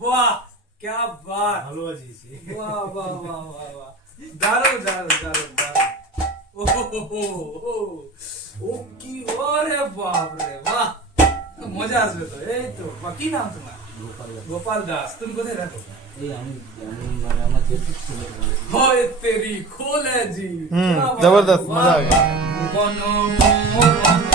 वाह क्या बात ভালো আছিস वाह वाह वाह वाह वाह দারুণ দারুণ দারুণ দারুণ ও কি ওরে বাপ রে বাহ মজা আসবে তো এই তো কি নাম তোমার গোপাল দাস তুমি কোথায় থাকো এই আমি মানে আমার যেটুক ছিল হয় তেরি খোলে জি जबरदस्त मजा आ गया বনো বনো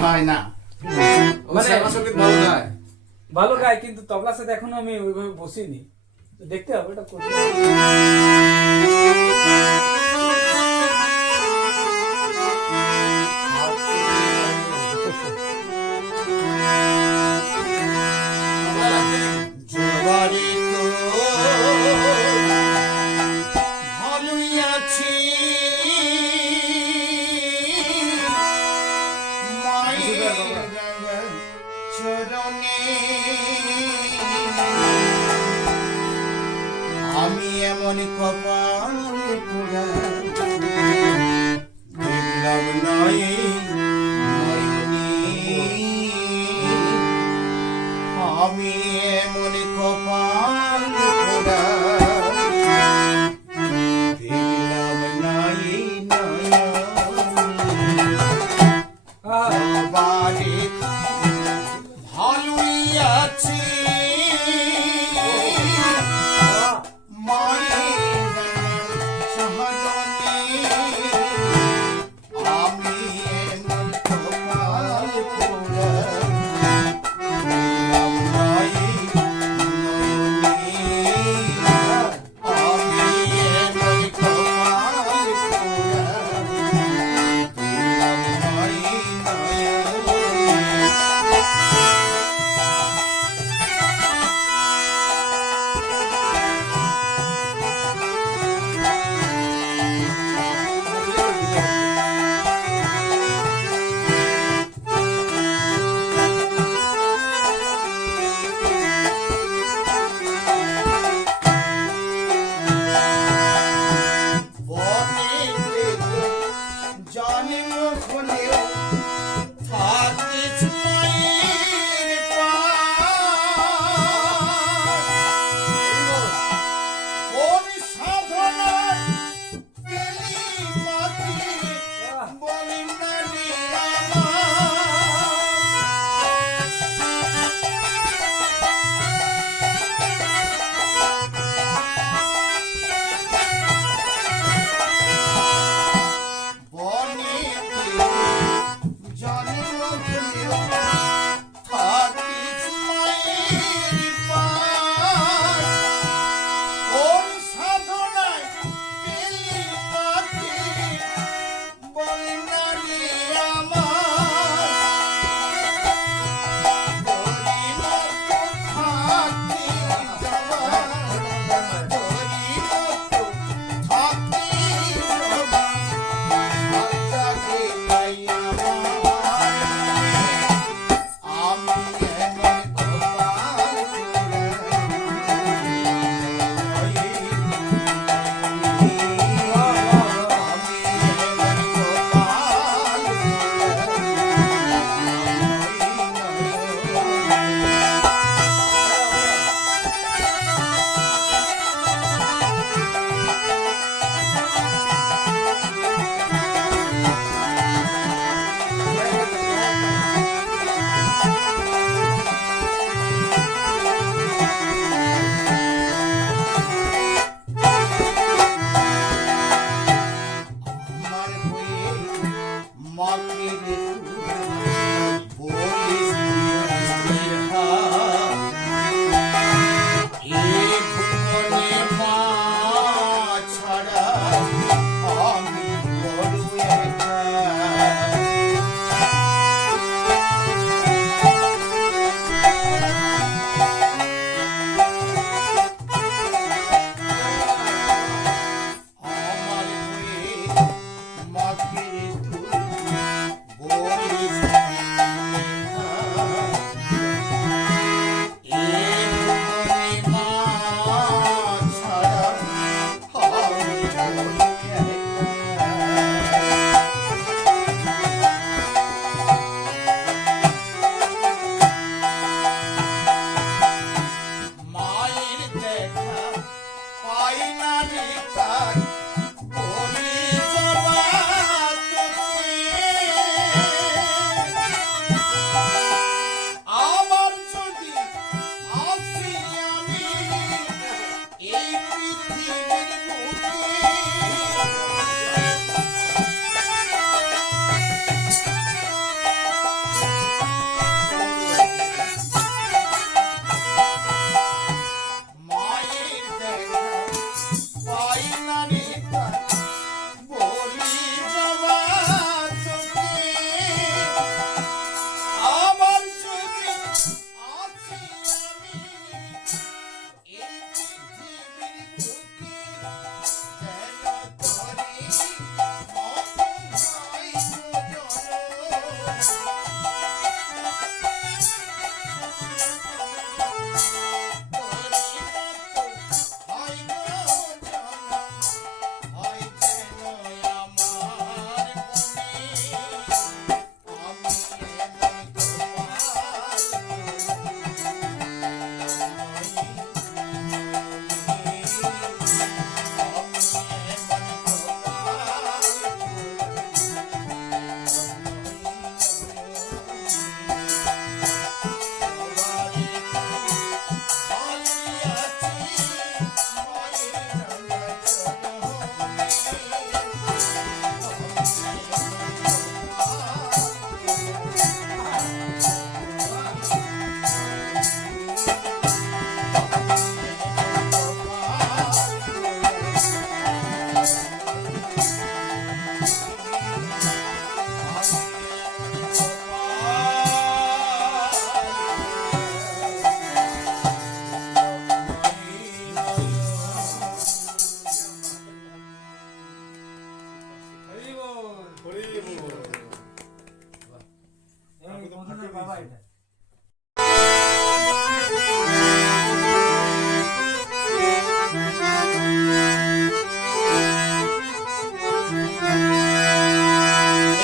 হয় না মানে সঙ্গীত ভালো গায়। ভালো গায়, কিন্তু তবলার সাথে এখনো আমি ওইভাবে বসিনি, তো দেখতে হবে এটা করতে হবে। জোয়ারি তো ভালোই আছি মায়ের চরণে আমি এমন কপাল পোড়া দেখলাম নয় আমি এমন কপাল পোড়া দেখলাম নাই বাড়ি ভালোই আছি মায়ের সহজনে আমি এমন কপাল পোড়া বনে হরি বল। হরি বল। এই মধুদের বাবা এটা।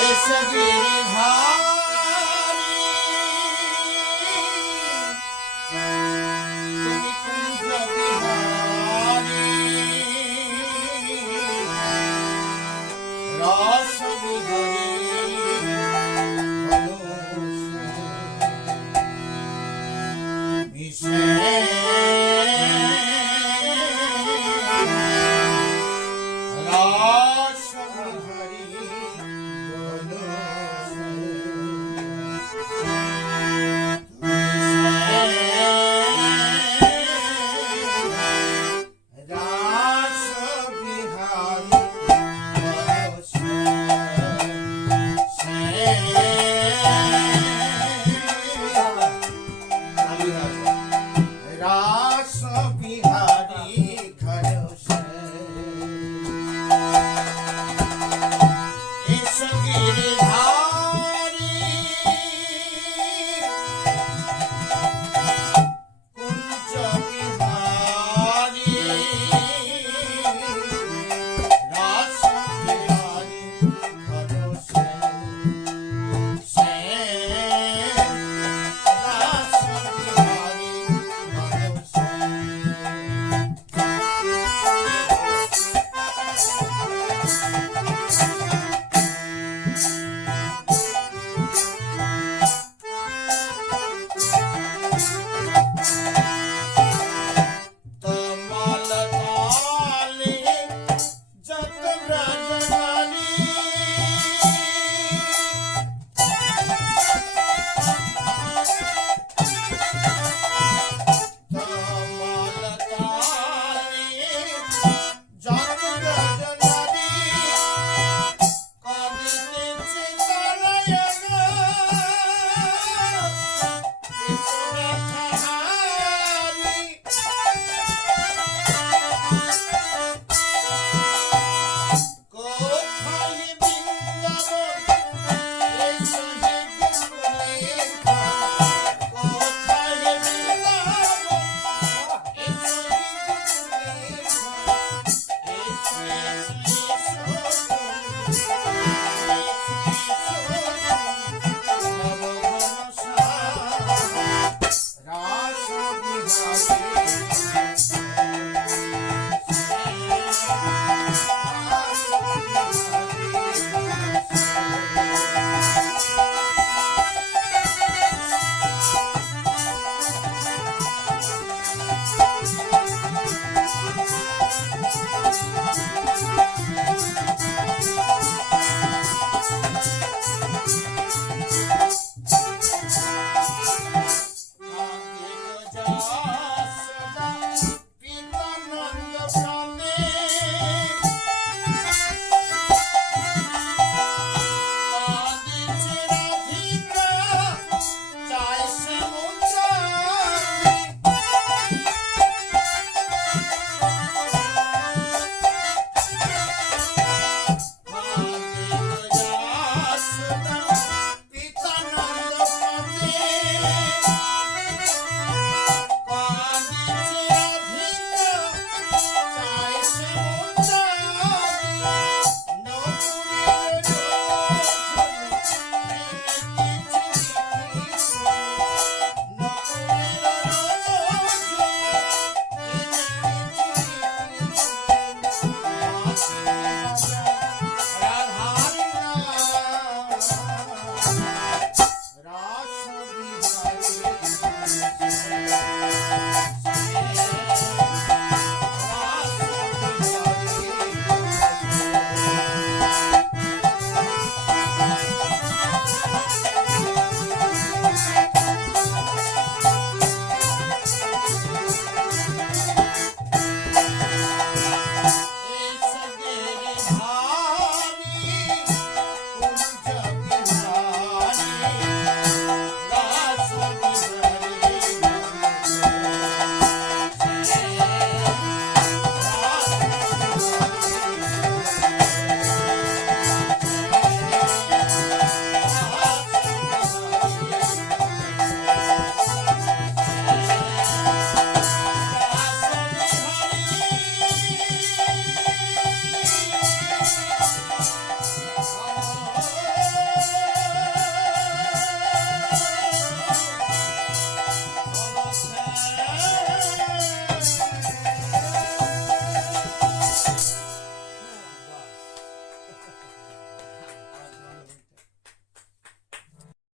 এস গিরিধারী তুমি কুঞ্জ বিহারী রস বিহারী মিশে রস বিহারী রাস বিহারী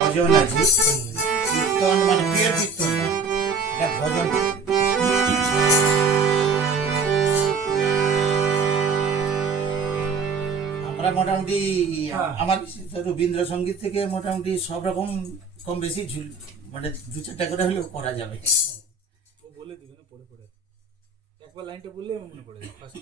ভজন আছে কীর্তন মানে প্রিয় কীর্তন না, এটা ভজন। আমরা মোটামুটি হ্যাঁ। আমার রবীন্দ্রসঙ্গীত থেকে মোটামুটি সব রকম কম বেশি মানে 2-4টা করে হলেও করা যাবে। ও বলে দিবে না পড়ে পড়ে, একবার লাইনটা বললে আমার মনে পড়ে যাবে।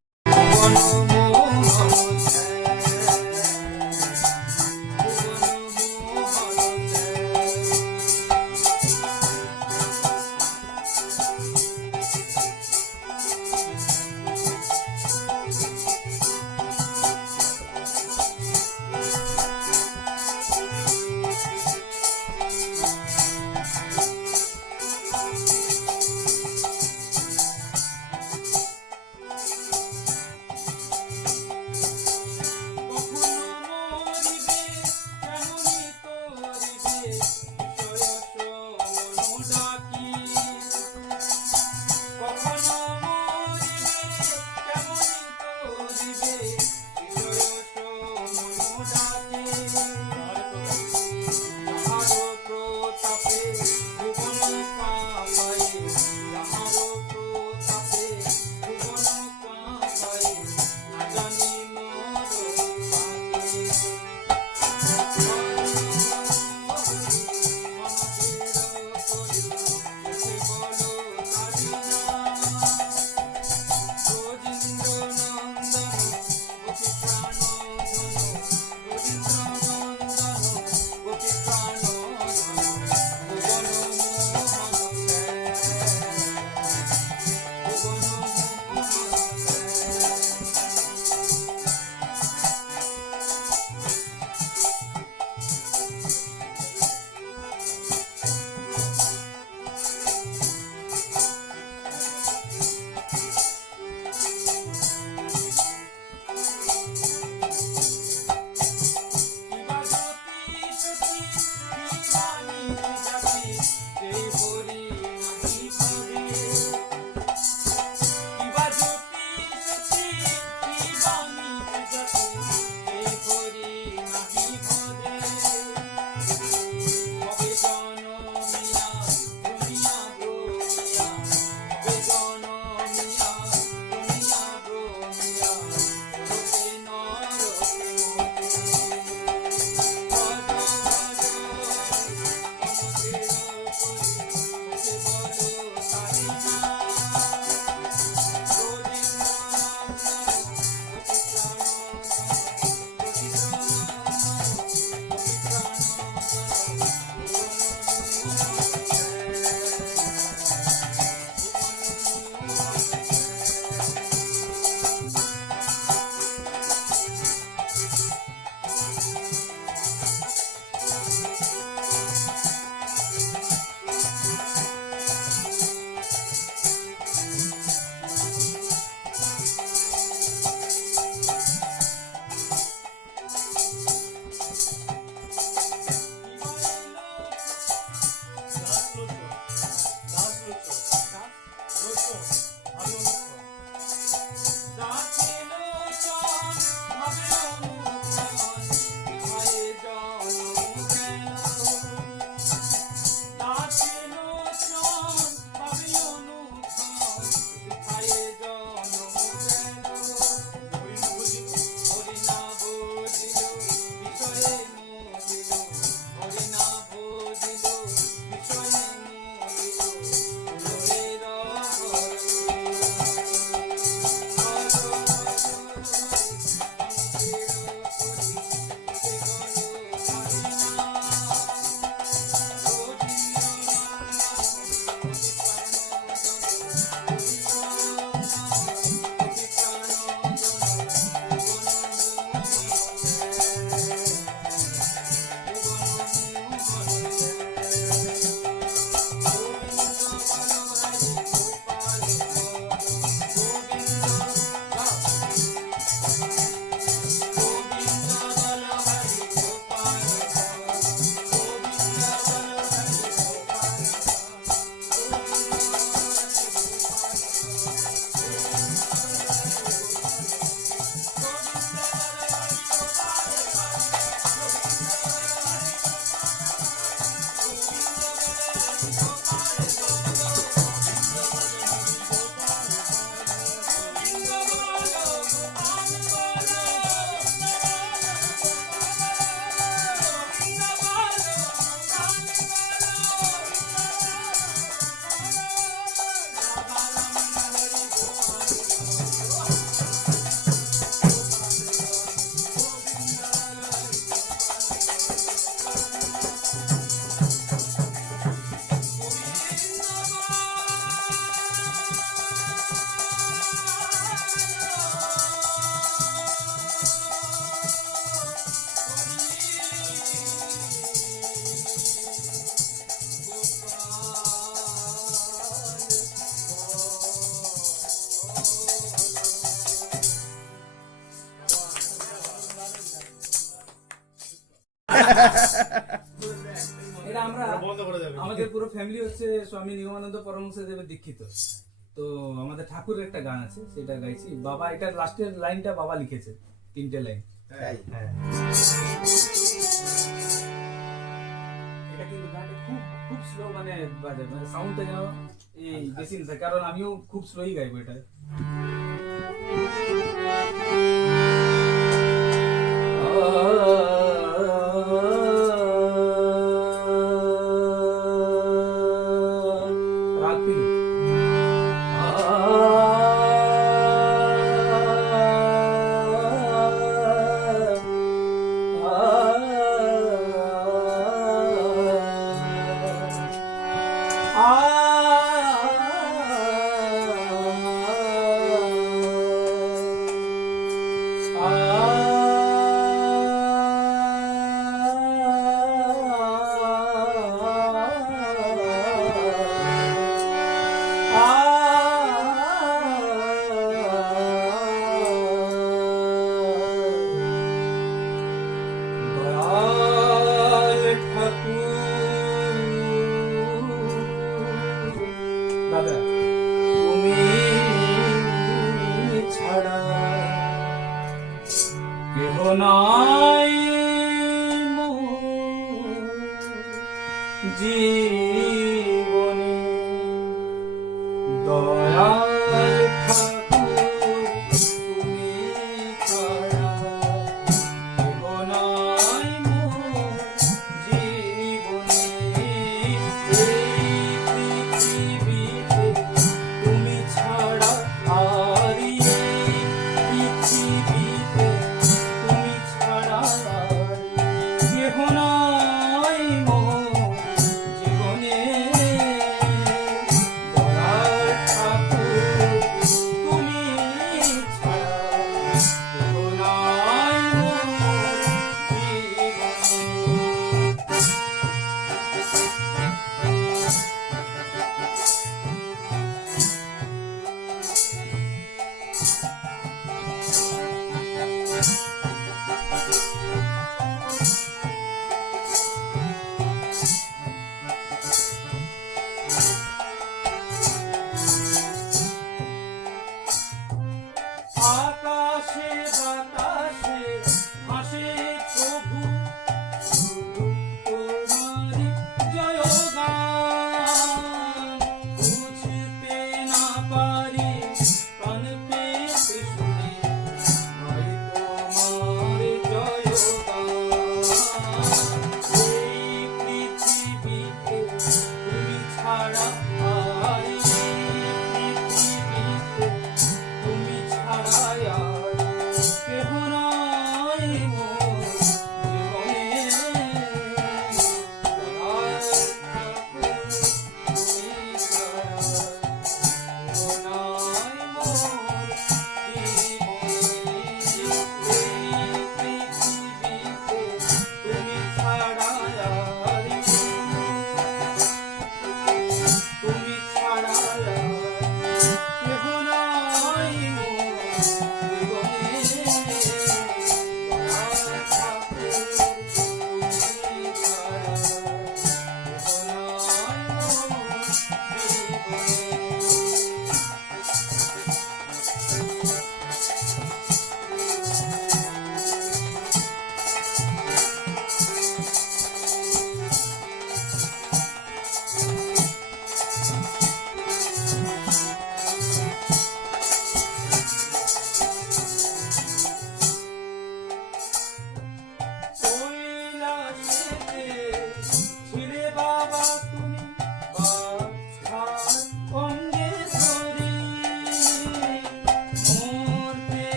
এটা আমরা আমাদের পুরো ফ্যামিলি হচ্ছে স্বামী নিগমানন্দ পরমহংসদেবের দীক্ষিত। তো আমাদের ঠাকুরের একটা গান আছে, সেটা গাইছি। বাবা, এটা লাস্টের লাইনটা বাবা লিখেছে, 3টে লাইন। তাই হ্যাঁ, এটা কিন্তু গানটা খুব খুব স্লো মানে বাজে, মানে সাউন্ডটা যেন এই বেশি না থাকে, কারণ আমিও খুব স্লোই গাইবো এটা। রাগ পিলু। দাদা, তুমি ছাড়া কেহ নাই মোর জীবনে, দয়াল ঠাকুর তুমি ছাড়া কেহ নাই মোর জীবনে, এই পৃথিবীতে তুমি ছাড়া আর এই পৃথিবীতে তুমি ছাড়া আর কেহ নাই মোর জীবনে।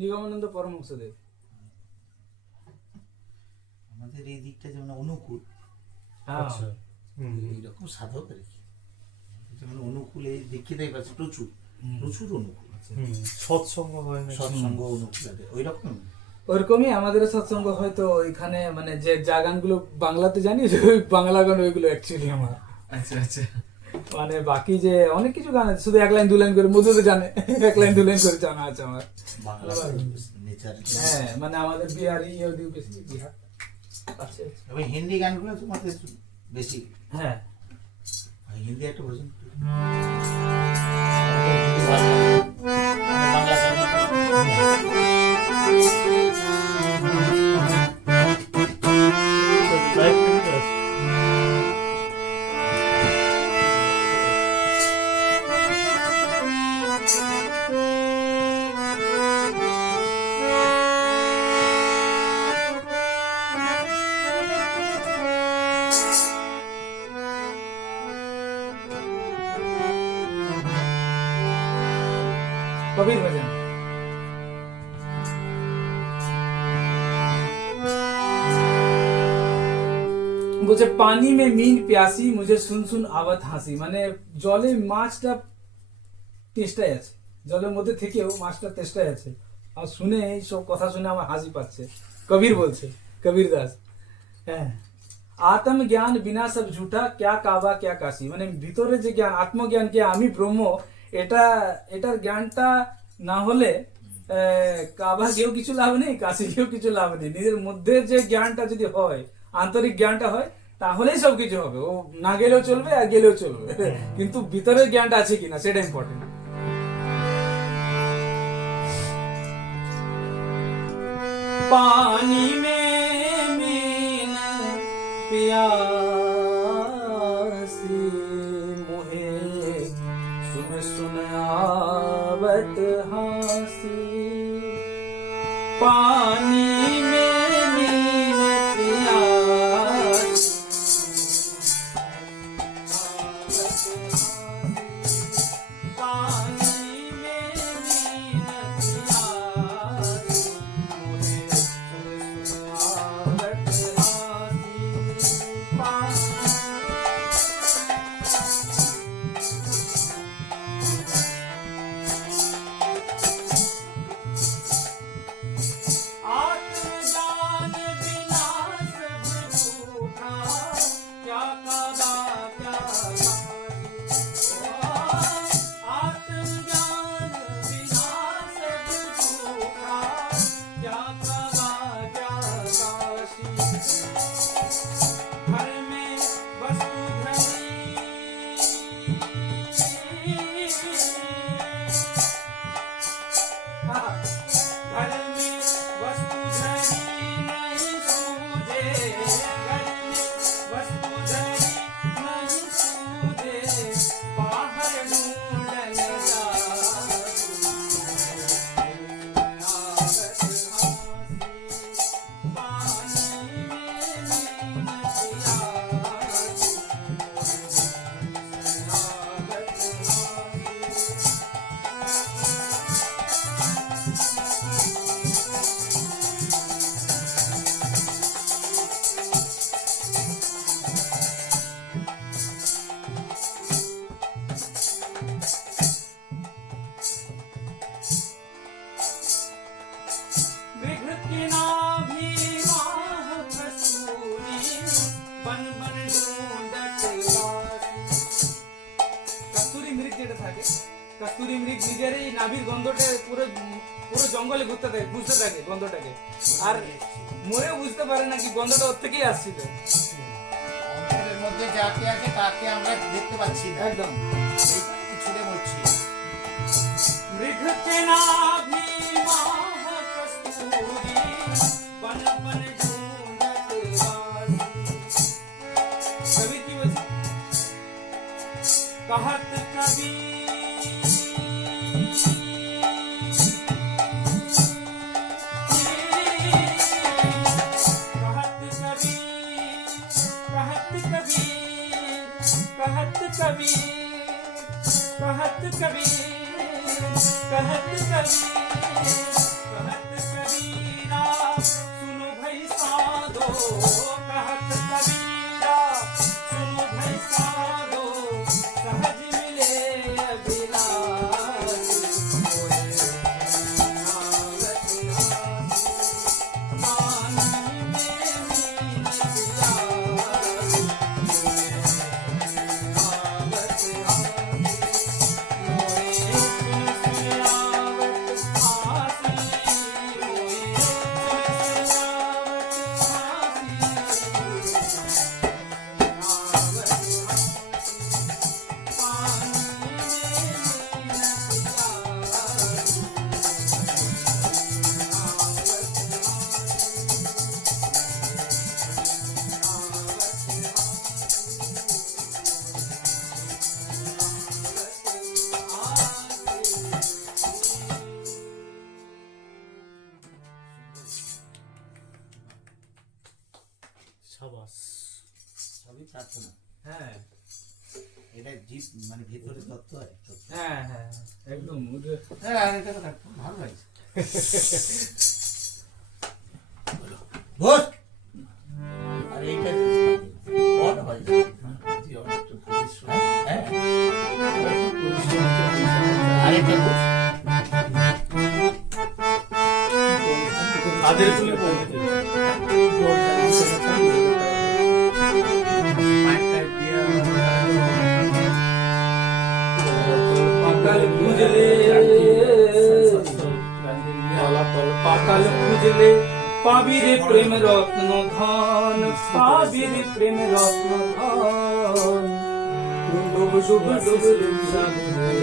নিগমানন্দ পরমহংসদেব। আমাদের এই দিকটা যেমন অনুকূল, হ্যাঁ আচ্ছা এইরকম সাধক আর কি, যেমন অনুকূলে দীক্ষিতাই পাচ্ছে প্রচুর প্রচুর অনুকূল আছে, সৎসঙ্গ হয় না সৎসঙ্গ অনুকূল আছে ওই রকম। ওরকমই আমাদের সৎসঙ্গ হয়তো এখানে মানে যে গানগুলো বাংলাতে জানি ওই বাংলা গান ওইগুলো অ্যাকচুয়ালি আমার। আচ্ছা আচ্ছা। মানে বাকি যে অনেক কিছু গান আছে শুধু এক লাইন দু লাইন করে মধু তো জানে, এক লাইন দু লাইন করে জানা আছে আমার। বাংলা নেচার। হ্যাঁ মানে আমাদের বিহারি ওদিকে বেশি বিহার আছে। এবং হিন্দি গানগুলো তোমাদের বেশি। হ্যাঁ হিন্দি একটা ভজন হিন্দি ভালো লাগে। বাংলা গান कबीर भजन। বলছে পানি মে মিন প্যাসি মুঝে শুন শুন আওয়াত হাসি, মানে জলে মাছটা তেষ্টায় আছে, জলের মধ্যে থেকেও মাছটা তেষ্টায় আছে, আর শুনে এই সব কথা শুনে আমার হাসি পাচ্ছে। কবির বলছে, কবির দাস। হ্যাঁ আত্মজ্ঞান বিনা সব ঝুঠা ক্যা কাবা ক্যা কাশি, মানে ভিতরে যে জ্ঞান আত্মজ্ঞান কে আমি ব্রহ্ম, এটার জ্ঞানটা না হলে কাবা গিয়েও কিছু লাভ নেই, কাশি গিয়েও কিছু লাভ নেই। নিজের মধ্যে যে জ্ঞানটা যদি হয়, আন্তরিক জ্ঞানটা হয়, তাহলেই সবকিছু হবে। ও না গেলেও চলবে আর গেলেও চলবে, কিন্তু ভিতরের জ্ঞানটা আছে কিনা সেটা ইম্পর্টেন্ট। পানি মে মিন प्यासी मुहे सुन सुन आवत हासी, पानी में मीन प्यासी पानी में मीन प्यासी मुहे सुन सुन आवत आत्मज्ञान बिना सब झूठा क्या काबा क्या काशी, आत्मज्ञान बिना सब झूठा क्या काबा क्या काशी, घर में वस्तु धरी घर में वस्तु धरी नहीं सूझे, घर में वस्तु धरी नहीं सूझे, बाहर ढूंढन কস্তুরী মৃগ নিজের এই নাভির গন্ধটা পুরো পুরো জঙ্গলে ঘুরতে থাকে, বুঝতে থাকে গন্ধটাকে, আর মরেও বুঝতে পারে না কি গন্ধটা ওর থেকেই আসছিল। অন্তরের মধ্যে যাকে আছে তাকে আমরা দেখতে পাচ্ছি না, একদম ছুড়ে মরছি। মৃগ के नाभि माह कस्तूरी बन बन ढूंढत वासी, कवि की वजह कहत कबीर कहत कबीर कहत कबीर कहत कबीर कहत कबीरा सुनो भाई साधो, कहत कबीरा सुनो भाई साधो, सहज मिले अभिलाष मोहे आवत आस। पानी में मीन बिलास मोहे आवत आस। मोहे सुन सुनावत आसी, मोहे सुन सुनावत आसी। पानी में मीन बिलास সাবাস। সবই প্রার্থনা। হ্যাঁ এটা জীব মানে ভিতরে তত্ত্ব আর তত্ত্ব। হ্যাঁ হ্যাঁ একদম ওটা- হ্যাঁ, আর এটা কথা খুব ভালো লাগছে। বস। আর এইটা বড় হয়। হ্যাঁ। আর এটা বস। আদের ফুলে বলতে পাতাল খুঁজলে পাতাল খুঁজলে পাবি রে প্রেম রত্ন ধন, পাবি রে প্রেম রত্ন ধন। ডুব ডুব ডুব ডুব সাগরে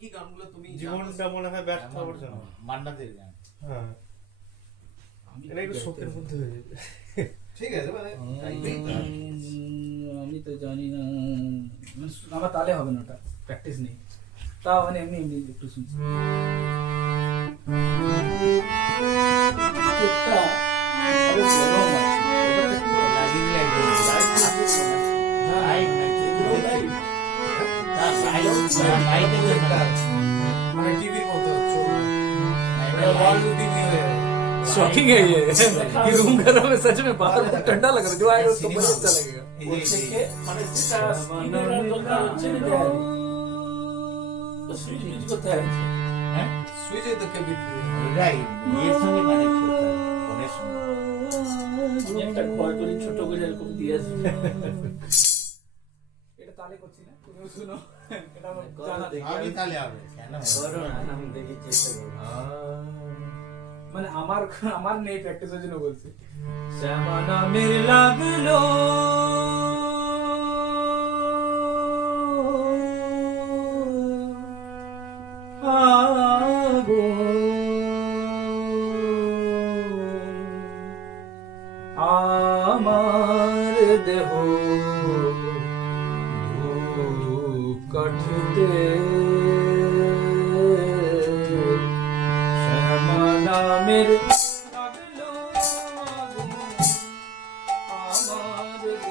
কি গানগুলো তুমি জীবনটা মনে হয় ব্যর্থ হওয়ার জন্য। মান্নাদের গান। হ্যাঁ, এটা একটু শোকের মধ্যে হয়ে যাবে। ঠিক আছে মানে আমি তো জানি না, মানে আমার তালে হবে না, ওটা প্র্যাকটিস নেই, তাও মানে এমনি এমনি একটু শুনছি। চোখটা আরো গরম আছে, ব্যাপারটা কি? লাগিয়ে দিলে একদম লাইট থাকে তো না। হ্যাঁ, লাইট নাই, পুরো লাইট। তার লাইটের জন্য। মানে টিভির মতো হচ্ছে এটা ওয়ার্ল্ড টিভি হয়ে যাবে। शॉकिंग है ये कि रूम गर्म है सच में, बाहर बहुत ठंडा लग रहा है, जो आएगा उसको बहुत अच्छा लगेगा। থেকে মানে সেটা স্ক্রিনের দরকার হচ্ছে না যে তো সুইচ ইউজ করতে হবে। হ্যাঁ, সুইচে তো কেবিল দিয়ে ওটাই এর সঙ্গে কানেক্ট করতে হবে, ফোনের সঙ্গে। আমি একটা ঘর করে ছোট করে এরকম দিয়ে আসি। এটা তালে করছি না, তুমিও শুনো, এটা আমার করো জানা দেখি। আমি তাহলে হবে কেন? করো না, আমি দেখি চেষ্টা করবো। মানে আমার নেই প্র্যাকটিস এর জন্য বলছি। শ্যামা নামের লাগলো আমার দেহ ধূপ মাটিতে শ্যামা নামের লাগলো আগুন, আমার দেহ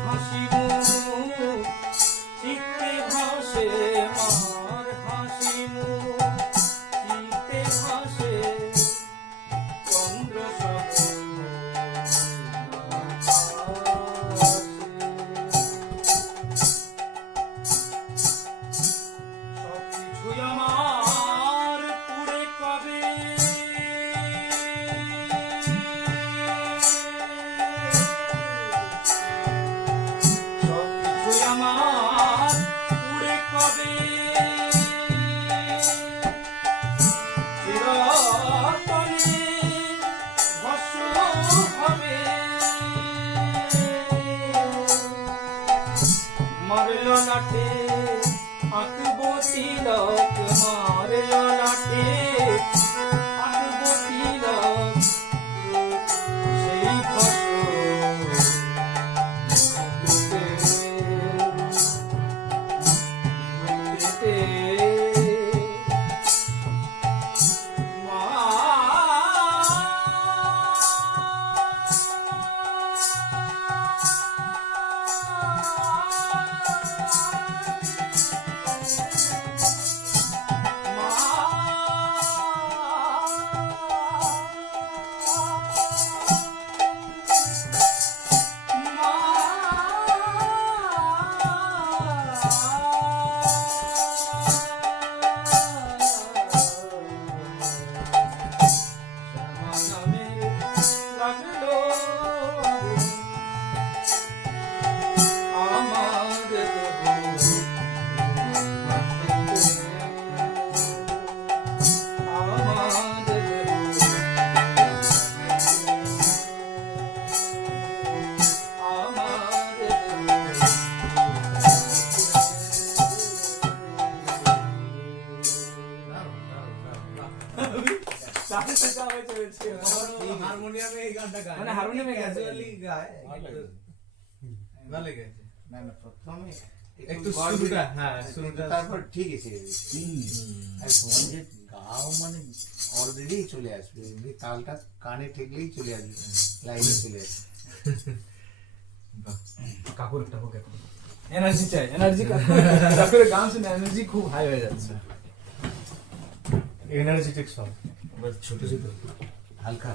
ভাসিবে। ললাটে আঁকবো তিলক, মার ললাটে আঁকবো তিলক, সেই ফসল তাহলে সেটা হয়ে চলেছে হারমোনিয়ামে এই গানটা গায় মানে হারমোনিয়ামে গায়। ক্যাজুয়ালি গায় ভালো কিন্তু ভালো গেছে না না প্রথমে একটু শুরুটা হ্যাঁ শুরুটা তারপর ঠিক আছে আর তোমার যে গাও মানে অলরেডি চলে আসবে এমনি তালটা কানে ঠেকলেই চলে আসবে লাইনে চলে আসবে কাকুর একটা হোক এনার্জি চাই এনার্জি কাকুরের গান শুনে এনার্জি খুব হাই হয়ে যাচ্ছে এনার্জেটিক সং ছোট ছোট হালকা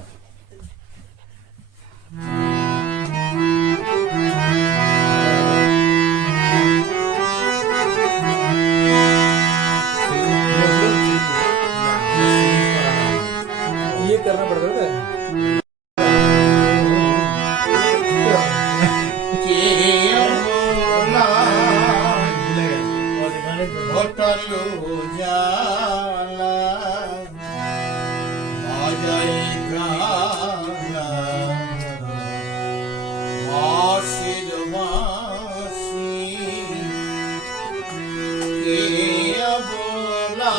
ये करना पड़ता है ঘটালো জালা বাজায় গালা বাঁশির বাঁশি কে বলা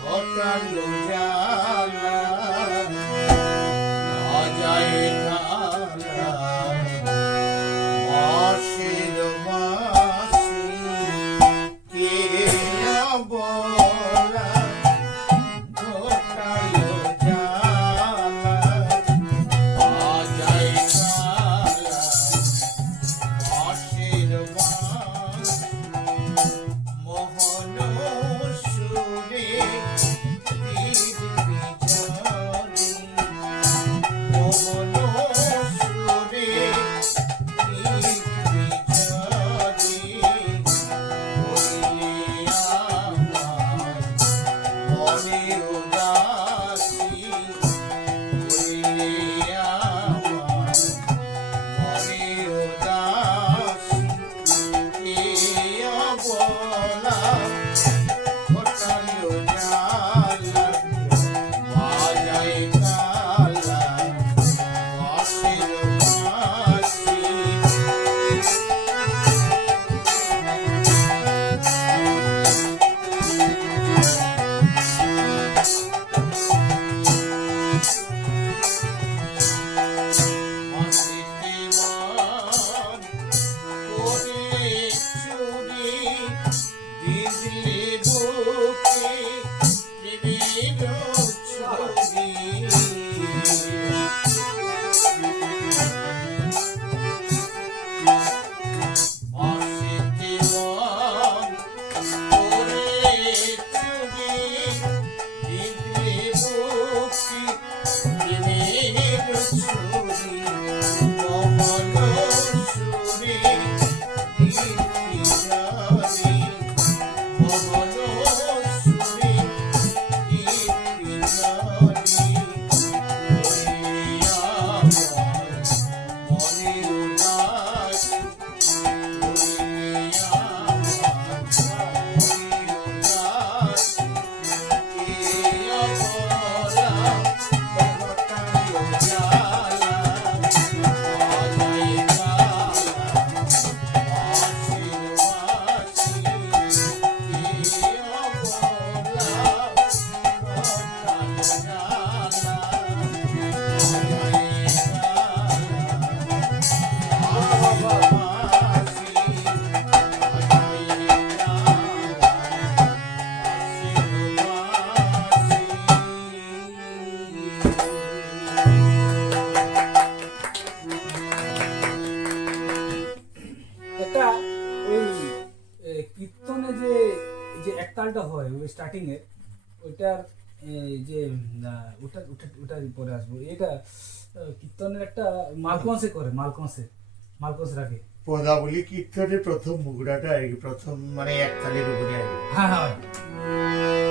ঘটালো জালা বাজায় গালা বাঁশির বাঁশি কে বলা ঘটালো জালা বাজায় গালা বাঁশির বাঁশি মোহন সুরে মোহন সুরে মনে উদাসী মনে উদাসী বলা ঘটালো জালা বাজায় তালা বাঁশির বাঁশি অসিতিমান করে চুরি দিলে বুকে প্রেমের ছবি অসিতিমান করে চুরি দিলে বুকে প্রেমের ছবি মোহন সুরে গীতি মোহন সুরে গীতি মনে উদাসী একটা ওই কীর্তনে যে যে একতালটা হয় ওই স্টার্টিং এর ওইটার যে ওটা ওটা ওটার পরে আসবো এটা কীর্তনের একটা মালকংসে করে মালকংসে রাখে পদাবলী কীর্তনের প্রথম মুগড়াটা আর কি প্রথম মানে এক তালের উপরে আর কি হ্যাঁ হ্যাঁ আ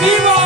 বিভো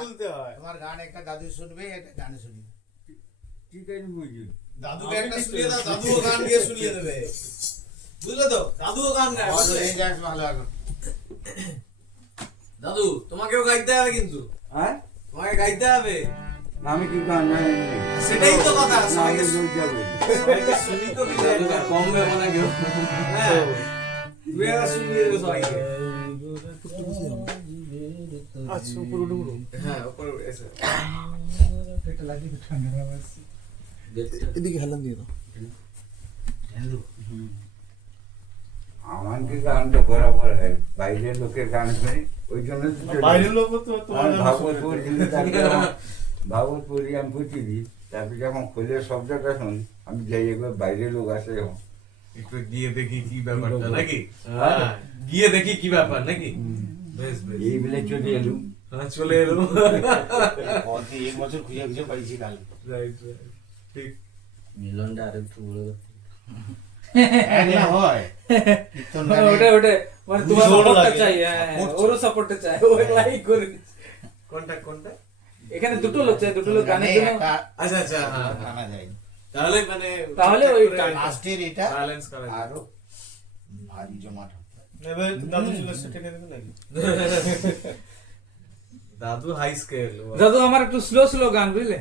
তুলতে হয়। তোমার গান একটা দাদু শুনবে, একটা গান শুনি। ঠিক আছে বুঝি। দাদুকে একটা শুনিয়ে দাও, দাদুও গান গিয়ে শুনিয়ে দেবে, বুঝলে তো? দাদুও গান গায়, আওয়াজ বুঝলে? হয়ে যাক ভালো এখন। দাদু তোমাকেও গাইতে হবে কিন্তু, হ্যাঁ তোমাকে গাইতে হবে। আমি কি গান জানি না। সেটাই তো কথা, না, আমি সবাইকে বলতে হবে। সবাইকে শুনি তো দিতে হবে। কমবে মনে কেউ হ্যাঁ, তুই একটা শুনিয়ে দেবে সবাইকে। আচ্ছা উপরে উঠে পড়ুন। হ্যাঁ, উপরে এসে। এদিকে হেলান দিয়ে দাও। আমার কি গানটা বরাবর হয়, বাইরের লোকের গান শুনি, ওই জন্য তো চলে বাইরের লোক তো আর তোমার জন্য ভাগবত শুনে। পড়ি, তারপরে ভাগবত পড়ি আমি প্রতিদিন, তারপরে যখন খোলের শব্দটা শুনি আমি যাই, একবার বাইরের লোক আসে যখন একটু গিয়ে দেখি কি ব্যাপারটা নাকি, হ্যাঁ গিয়ে দেখি কি ব্যাপার নাকি। বেশ বেশ, এই বেলে চলে এলুম। হ্যাঁ চলে এলো। কত এক বছর খুঁজে খুঁজে পাইছি কাল। রাইট রাইট, ঠিক। মিলনটা আর একটু বড় এগুলা হয় কীর্তন গানে। ওটা মানে তোমার জোর সাপোর্টটা লাগে। চাই, হ্যাঁ ওরও সাপোর্টটা চাই, ও লাইক করে দিচ্ছে। কোনটা কোনটা? এখানে দুটো লোক চাই, দুটো লোক গানের গানে জন্য একটা আচ্ছা আচ্ছা, হ্যাঁ গানা যায়। তাহলে মানে তাহলে ওই লাস্টের এটা ব্যালেন্স করা যায়। আরো ভারী জমাট হবে। এবার দাদু চলে এসছে, টেনে দেবে নাকি? দাদু হাই স্কেল। দাদু আমার একটু স্লো স্লো গান বুঝলে।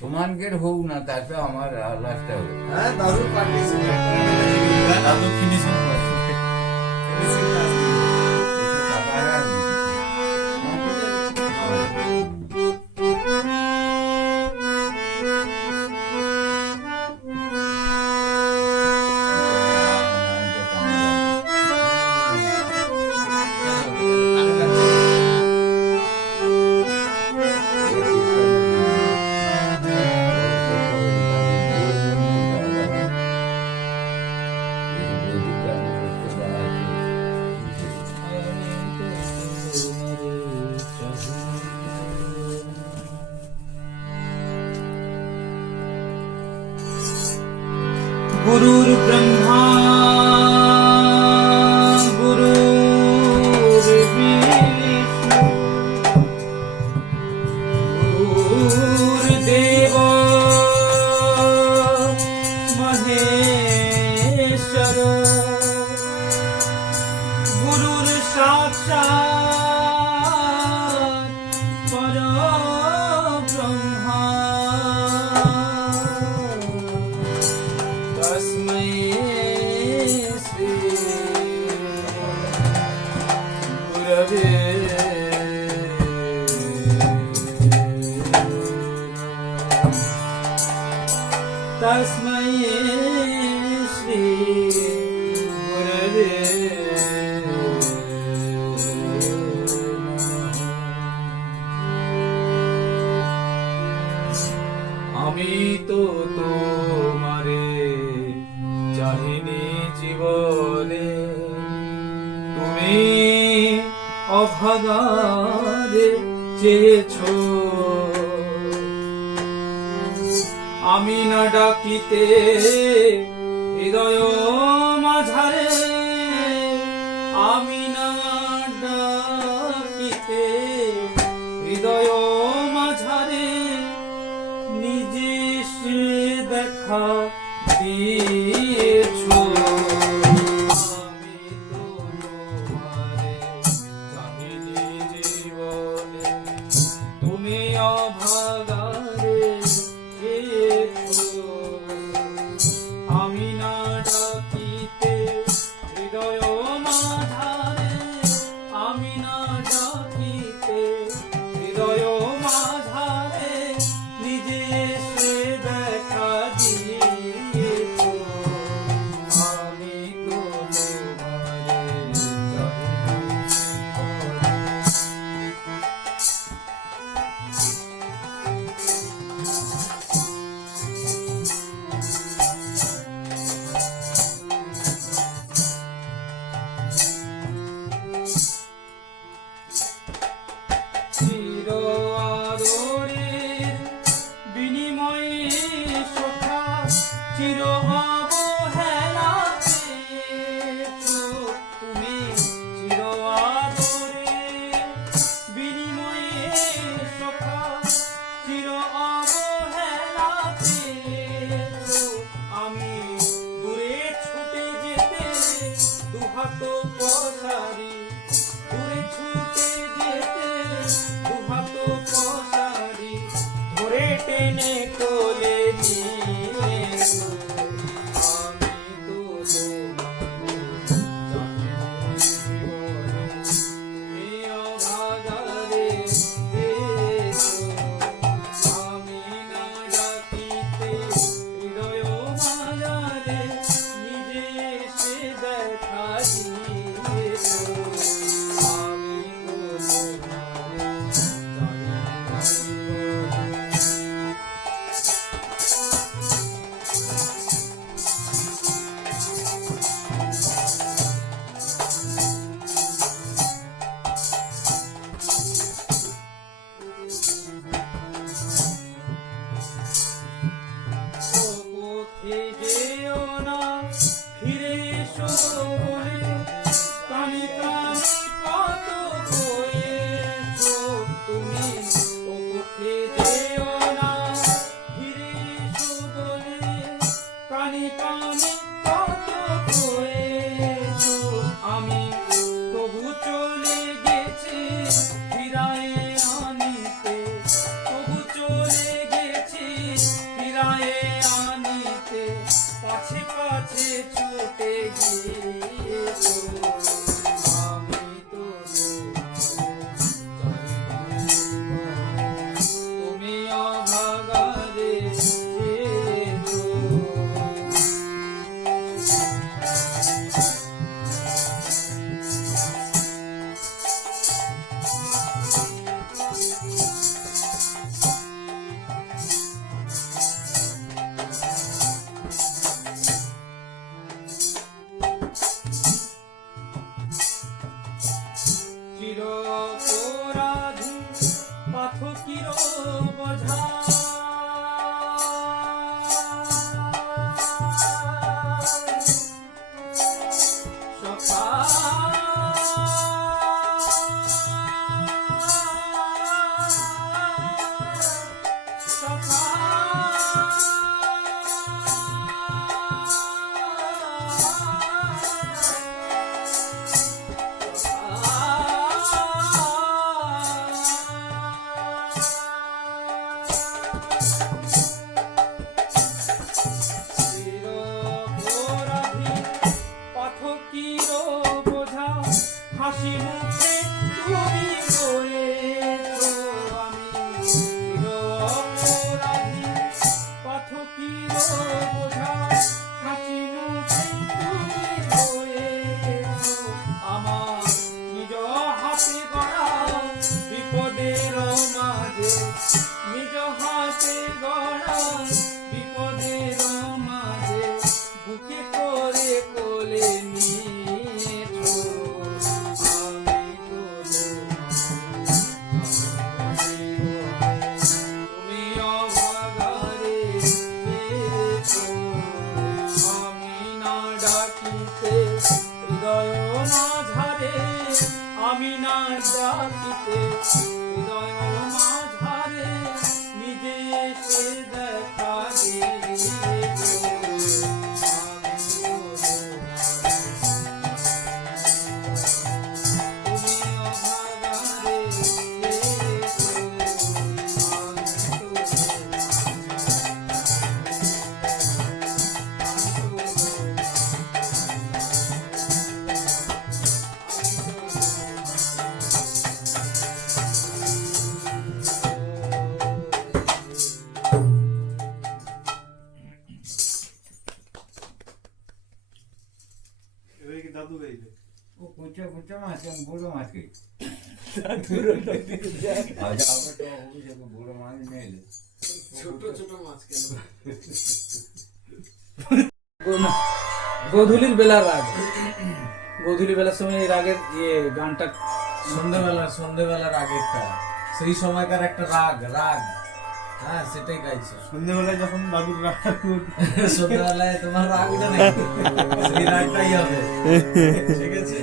তোমানকের হোক না, তারপরে আমার লাস্টটা হোক। হ্যাঁ দাদু পার্টিসিপেট, দাদু ফিনিশিং ফিনিশিং गुरुर् ब्रह्मा गुरुर्विष्णु गुरुर्देव महेश्वर गुरुर्साक्षात् परब्रह्मा तस्मै श्री गुरवे तस्मै श्री गुरवे আমি তো তোমারে চাহিনি জীবনে, তুমি অভাগারে চেয়েছো, আমি না ডাকিতে হৃদয় মাঝারে, আমি না ডাকিতে হৃদয় মাঝারে, নিজে সে দেখা দিয়েছো। আমি তো তোমারে চাহিনি জীবনে, তুমি অভাগারে চেয়েছো, আমি না ডাকিতে হৃদয় মাঝারে, আমি না ডাকিতে হৃদয় মাঝারে, নিজে সে দেখা দিয়েছো। আমি তো তোমারে চাহিনি জীবনে। পসারি দূরে ছুটে যেতে দুহাত পসারি ধরে টেনে কোলে নিয়ে এসো। আমি তো তুমি অভাগারে এসো। আমি না ডাকিতে হৃদয় মাঝারে নিজে এসে দেখা দিয়েছো। আমি তো পথে যেও না ফিরে এসো বলে কানে কানে কত বয়েছো তুমি। ও পথে যেও না ফিরে এসো বলে কানে কানে কত বয়েছো। আমি তবু চলে গেছি ফিরায়ে আনিতে, তবু চলে গেছি ফিরায়ে আনিতে, পাছে পাছে ছুটে গিয়েছো। আমি তো তুমি অভাগারে যেছো। চির অপরাধী পাথকির বোঝা পাথকির বোঝা হাসি মুখে তুমি বলেছো। আমি চির অপরাধী পাথকির বোঝা হাসি মুখে তুমি বলেছো। আমার নিজ হাতে গড়া বিপদের মাঝে, নিজ হাতে গড়া বিপদের মাঝে বুকে করে কোলে নিয়েছো। আমি তো তুমি অভাগারে যেছো। আমি না ডাকিতে হৃদয় মাঝারে, আমি না ডাকিতে হৃদয় মাঝারে নিজে এসে দেখা দিয়েছো। তুমি অভাগারে যেছো। এবারে কি দাদু গাইবে? ও কুচা কুচা মাছ কেন বুড়ো মাছ কি আচ্ছা আমরা তো অভিষেক বুড়ো মাছ নেই গোধূলির বেলার রাগ, গোধূলি বেলার সময় এই রাগের গানটা সন্ধ্যেবেলার আগেরটা সেই সময়কার একটা রাগ রাগ হ্যাঁ সেটাই গাইছে। সন্ধ্যেবেলায় যখন দাদুর রাগ সন্ধ্যাবেলায় তোমার রাগ উঠে নাকি সেই রাগটাই হবে, ঠিক আছে।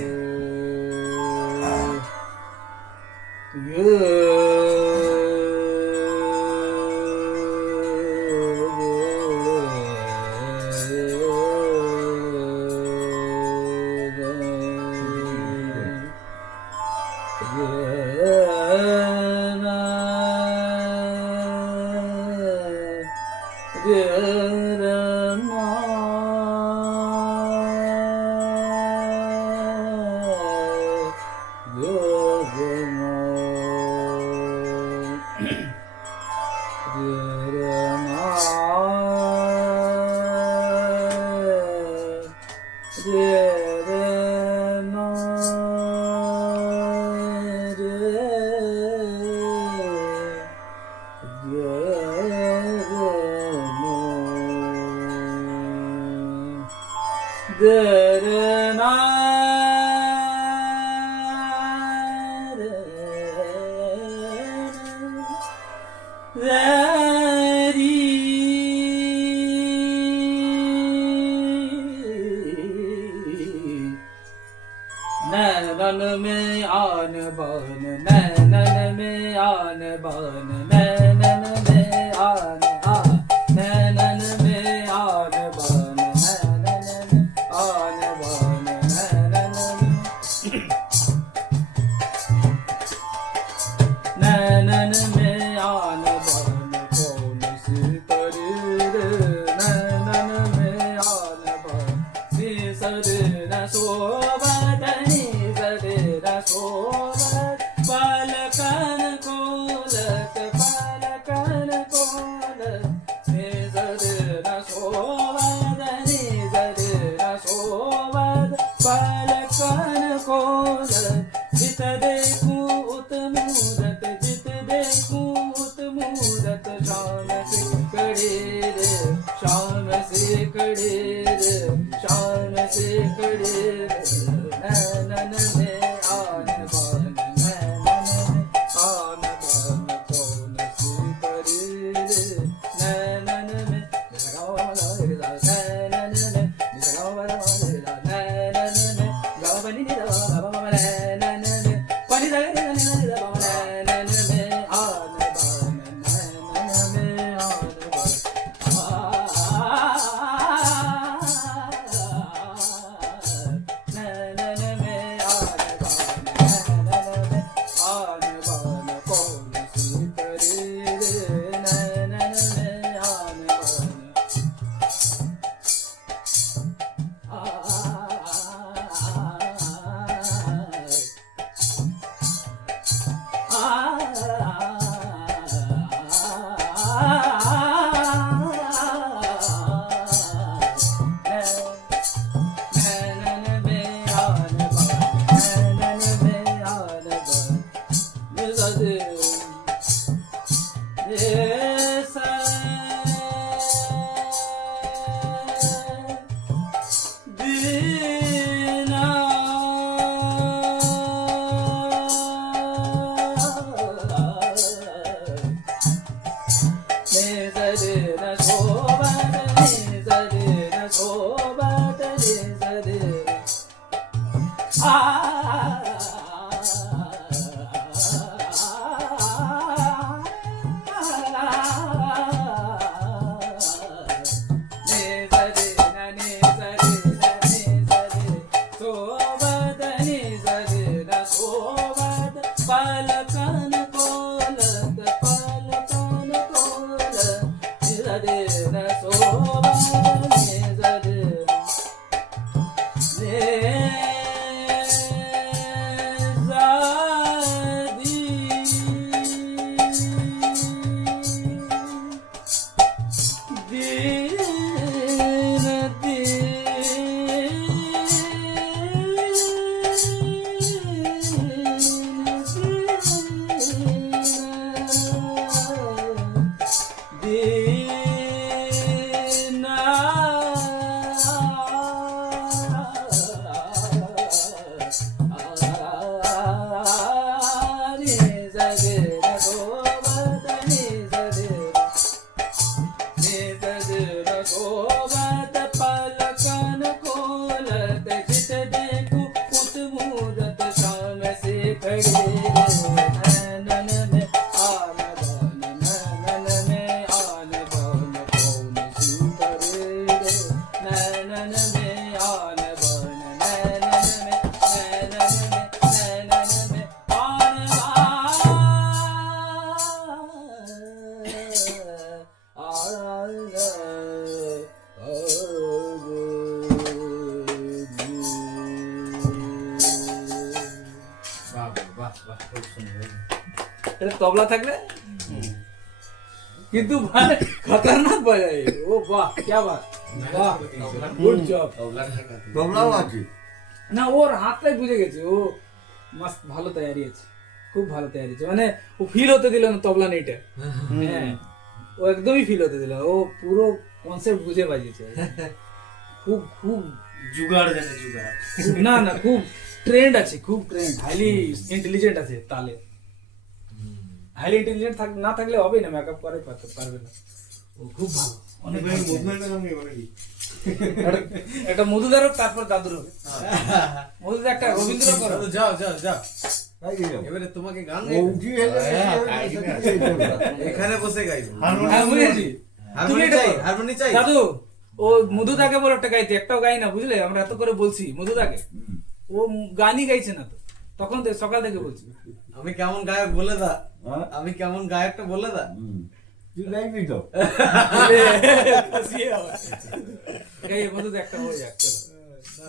नैनन में आन बान नैनन में आन बान नैनन में आन नैनन में आन बान नैनन में आन बान नैनन में आन बान कौन सी करे नैनन में आन बान सर न शोभनी सोबत पलकन कोलत पलकन कोलत निजर न सोबत निजर न सोबत पलकन कोलत जित देखूं उत मूरत जित देखूं उत मूरत शाम से खड़े रे शाम से खड़े रे शाम से खड़े रे नैनन में आन बान नैनन में आन बान कौन सी करे रे नैनन में निसगाव वाला नैनन में निसगाव वाला नैनन में गावनी निदा बाबा नैनन में पानी दगे नैनन में आन बान नैनन में आन नैनन में आन बान कौन सी करे रे नैनन में आन नैनन में आन बान नैनन में आन बान निजर दीना निजर न शोभत निजर न शोभत निजर তবলা থাকলে কিন্তু ভাই খতরনাক বাজায় ও বাহ কি বাত বাহ গুড জব তোমরাও আছে না ওর হাতটাই বুঝে গেছে ও মস্ত ভালো তৈরি আছে খুব ভালো তৈরি আছে মানে ও ফিল হতে দিল না তবলা নেইটা হ্যাঁ ও একদমই ফিল হতে দিল না। ও পুরো কনসেপ্ট বুঝে বাজিয়েছে খুব খুব জুগাড় জানে জুগাড় না না খুব ট্রেন্ড আছে খুব ট্রেন্ড হাইলি ইন্টেলিজেন্ট আছে তালে হাইলি ইন্টেলিজেন্ট না থাকলে হবে না মেকআপ করে পারবে না ও খুব ভালো অনেক ভালো। একটা মধুদার হোক তারপর দাদুর হবে মধুদা একটা রবীন্দ্র করো যাও যাও যাও তাই কি এবারে তোমাকে গান ও উঠি হেলে এখানে বসে গাইবো। হ্যাঁ বুঝেছি তুমি হারমোনি এটা চাই করো। হারমোনি চাই দাদু ও মধুদাকে বলো একটা গাইতে একটাও গাই না বুঝলে আমরা এত করে বলছি মধুদাকে ও গানই গাইছে না তো তখন তো সকাল থেকে বলছি আমি কেমন গায়ক বলে দা হ্যাঁ? আমি কেমন গায়কটা বলে দা তুই গাইবি তো গাইয়ে মধুদা একটা হয়ে যাক চলো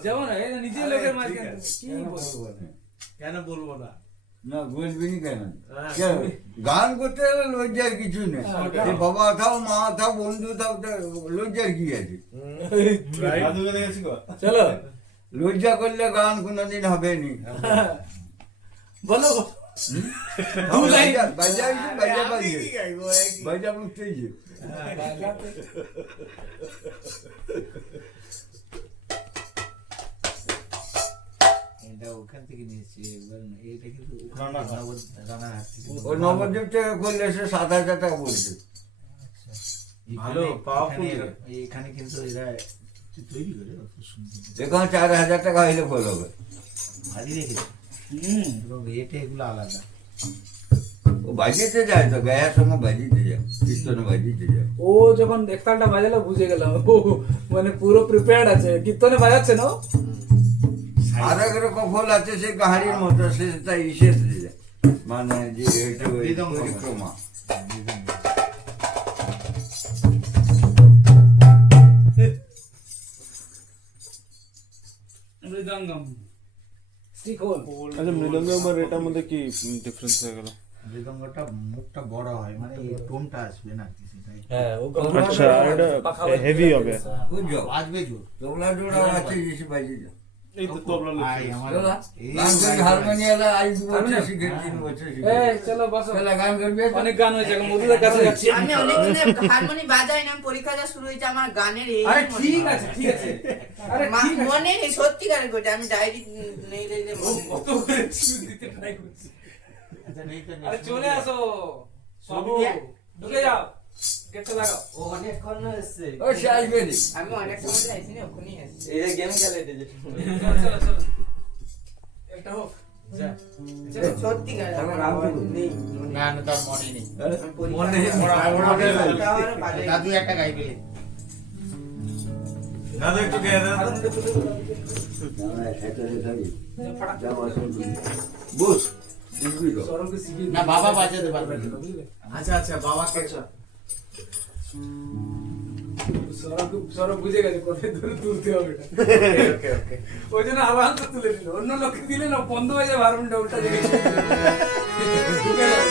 যেমন নিজের লোকের মাঝখানে কি বলবো কেন বলবো না না বলবি নি কেন হ্যাঁ। কেন? গান করতে গেলে লজ্জার কিছু নেই সে বাবা থাও মা থাও বন্ধু থাও লজ্জার কি আছে চলো লজ্জা করলে গান কোনোদিন হবে নি বলো বাইজা বুঝতেই যে এটা ওখান থেকে নিয়েছি একবার এটা কিন্তু রানাঘাট থেকে ও নবদ্বীপ থেকে করলে সে 7,000 টাকা বলছে ভালো, powerful। এখানে কিন্তু এরা তৈরি করে খুব সুন্দর এখানে 4,000 টাকা হইলে ভালো হবে ভারী রেখেছে এবং রেট এগুলো আলাদা ও বাজিতে যায় তো গায়ের সঙ্গে বাজিতে যায় কীর্তনে বাজিতে যায় ও যখন একতালটা বাজালো বুঝে গেলাম ও মানে পুরো প্রিপেয়ার্ড আছে কীর্তনে বাজাচ্ছে না ও? আর এক রকম ফল আছে সে গাহারির মতো সে তাই ইসে দিয়ে যায় মানে যে এটা ওই মৃদঙ্গ। পরিক্রমা মৃদঙ্গম স্টিক হোল আচ্ছা মৃদঙ্গম আর এটার মধ্যে কি ডিফারেন্স হয়ে গেল মৃদঙ্গটা মুখটা বড় হয় মানে এই টোনটা আসবে না কি সেটাই হ্যাঁ ও আচ্ছা এটা হেভি হবে বুঝছো বাজবে জোর তোমরা জোড়া আছে বেশি বাজি যাও এই তো তবলা আই আমার চলো। এই গান করবি হারমোনিয়ালা আই 2 বছর শিখে 3 বছর শিখে এই চলো বসো তাহলে গান করবি অনেক গান হয়েছে এখন মধুদার কাছে যাচ্ছি আমি অনেকদিন হারমোনি বাজাই না পরীক্ষা যা শুরু হয়েছে আমার গানের এই আরে মনে ঠিক হয়। আছে ঠিক আছে আরে মা- ঠিক আছে মনে নেই সত্যিকারের কথা আমি ডায়েরি নেই রেখে ও কত করে টিউন দিতে ট্রাই করছি আচ্ছা নেই তো আরে চলে আসো সবু ঢুকে যাও কেটে লাগাও ও অনেকক্ষণ এসছে ও সে আসবে রে আমি অনেক সময় যাইছি না ওখানেই আসছি এই যে গেম খেলে এটা যে চলো চলো চলো একটা হোক সত্যিকার তাহলে আমার গান আওয়াজ করবো। নেই না না তার মনে নেই আমি পরীক্ষা- মনে নেই। তাও আর বাজাই। দাদু একটা গাইবে দাদু একটু গেয়ে দেন বস শিখবি তো সৌরভকে শিখিয়ে না বাবা বাজাতে পারবে না বুঝলে আচ্ছা আচ্ছা বাবাকে সৌরভ বুঝে গেছে কোথায় ধরে তুলতে হবে এটা ওকে ওকে ওই জন্য আলাদা তুলে দিল অন্য লোককে দিলে না বন্ধ হয়ে যাবে হারমোনিয়ামটা উল্টা জায়গায় ঢুকে যাবে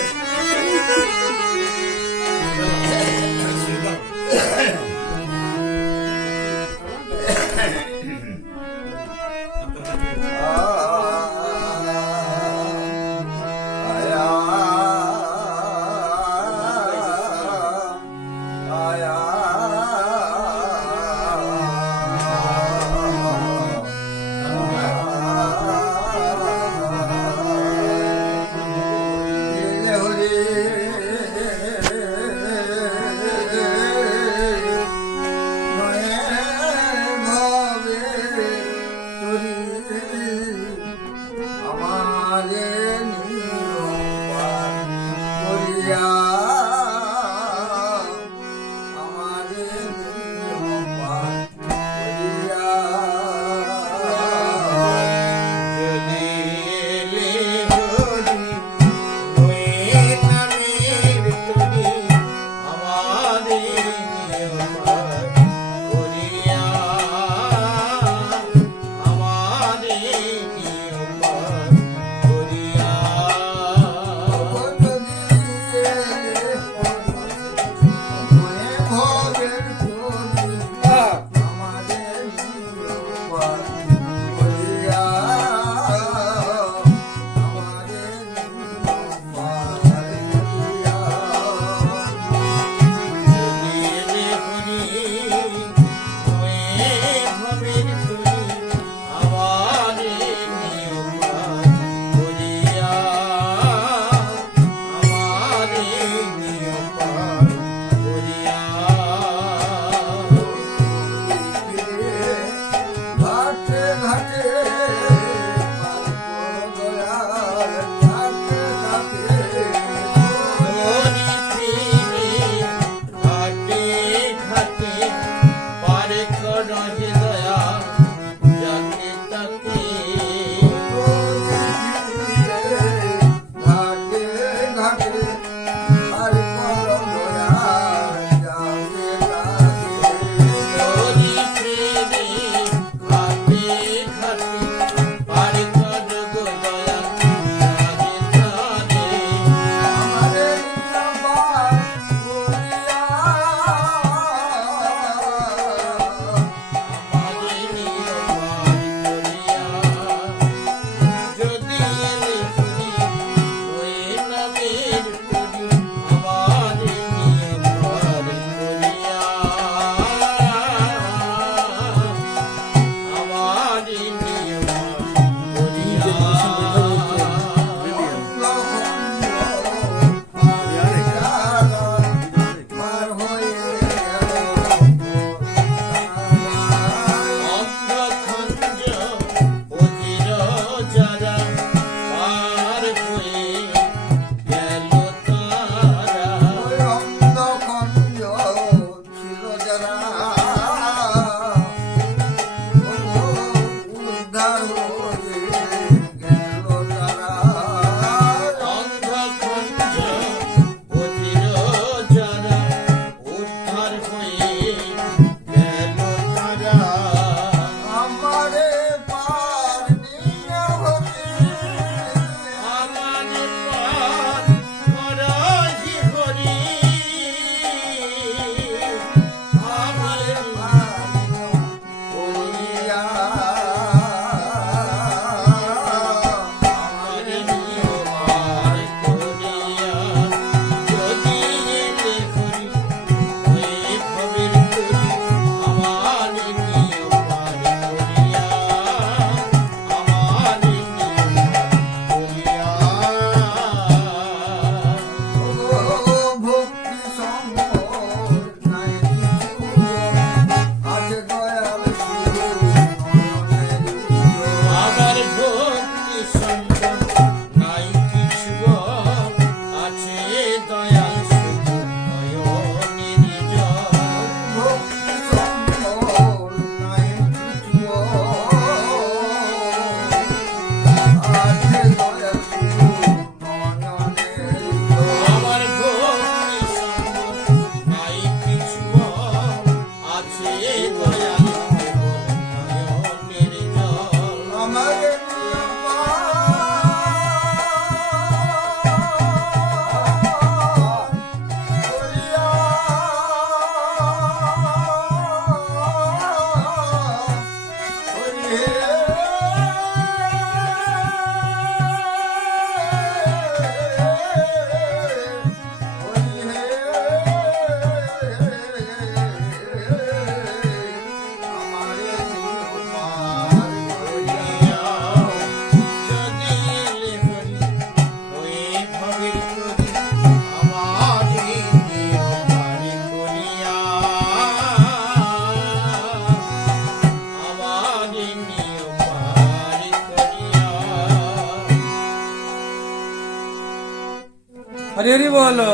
হরি হরি বলো,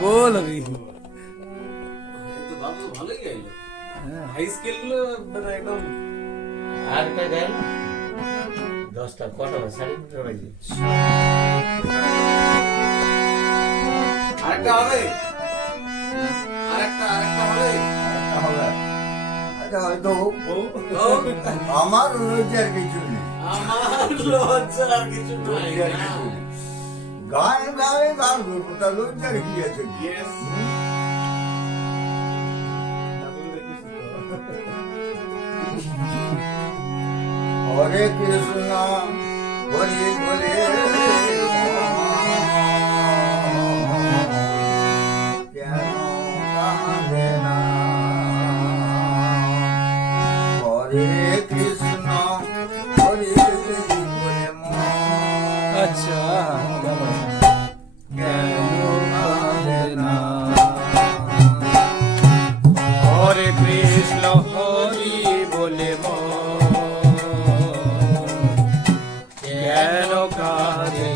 বল হরি। এই তো বাবু তো ভালোই গাইলো। হাই স্কেল গুলো মানে একদম। আর একটা গান 10টা কটা বাজে? 3:30 বাজে। আরেকটা হবে, আরেকটা হবে। আরেকটা হবে। আচ্ছা, হয়তো আমার লজ্জার কিছু নেই, আমার লজ্জা আর কিছু নাই লজ্জার না। কিছু নেই। গান গায়ে গান করবো, তা লজ্জার কি আছে? Yes. হরে কৃষ্ণ হরি বলে কেন কাঁদে না? হরে কৃষ্ণ হরি বলে আচ্ছা, কেন কাঁদে না? হরে কৃষ্ণ হরি বলে মন কেন কাঁদে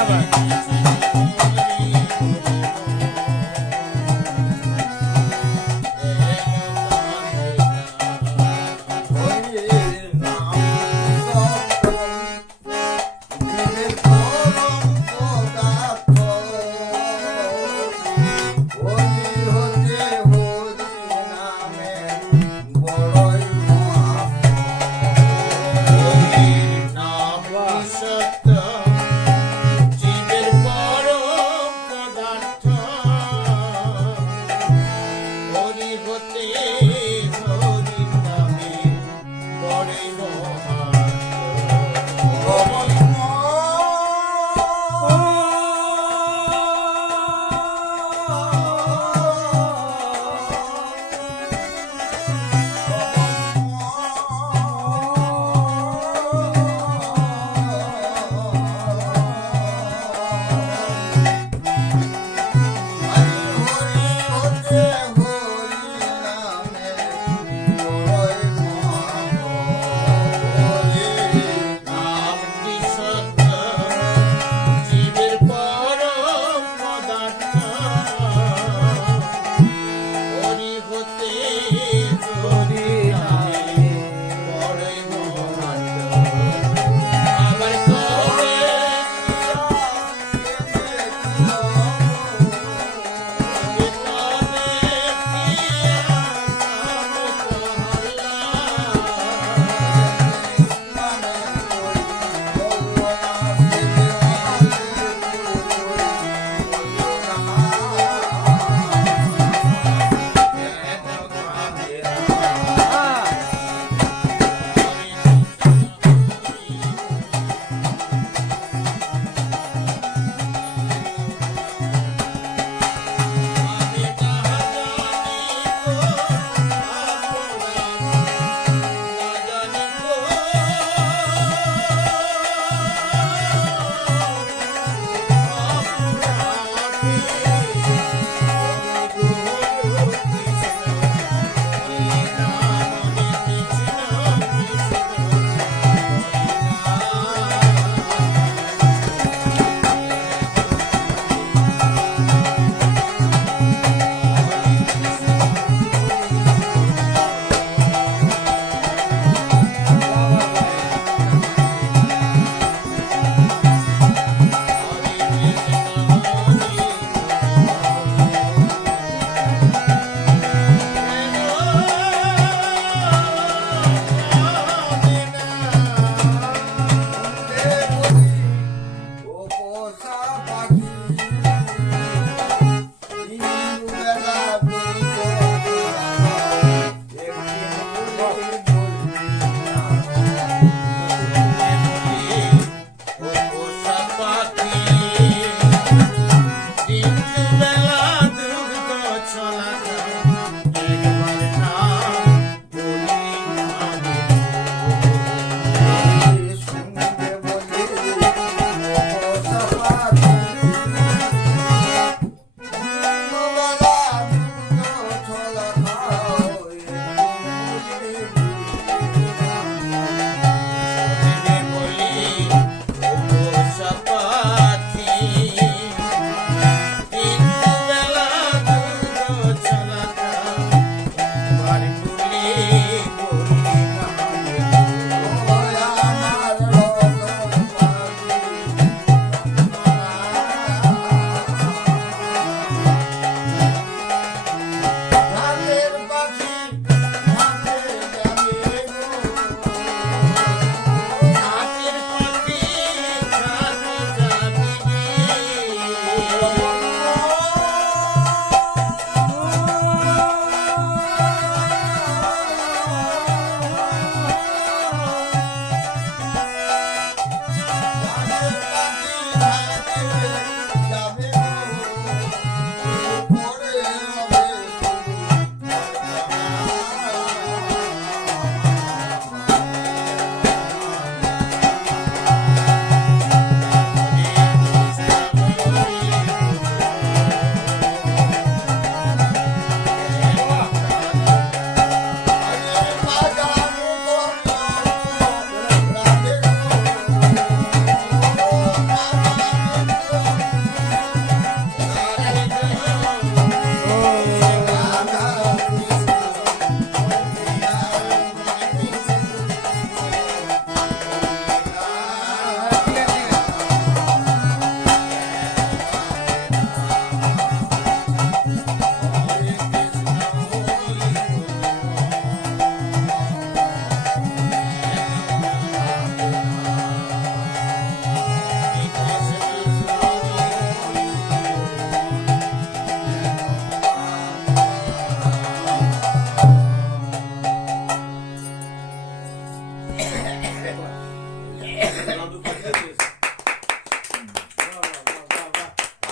Thank you.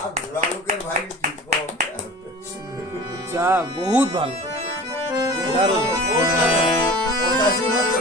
আর বুড়া লোকের ভাই কি কম যা বহুত ভালো বহুত ভালো। 85 বছর